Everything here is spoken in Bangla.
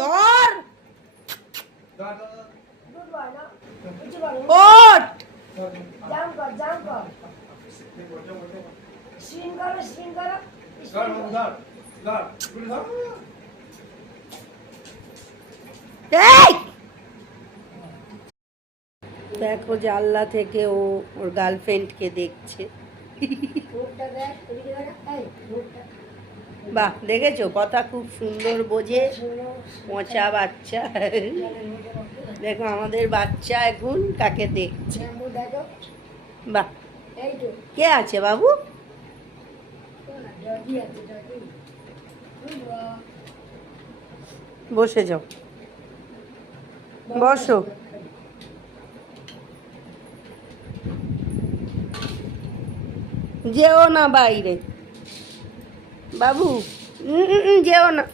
তোর ওঠ দেখো জানলা থেকে ও ওর গার্লফ্রেন্ডকে দেখছে। বাহ, দেখেছো কথা খুব সুন্দর বোঝে, পচা বাচ্চা। দেখো আমাদের বাচ্চা এখন কাকে দেখছে। বাহ, কে আছে বাবু? বসে যাও, বসো। যেও না বাইরে বাবু, যেও না।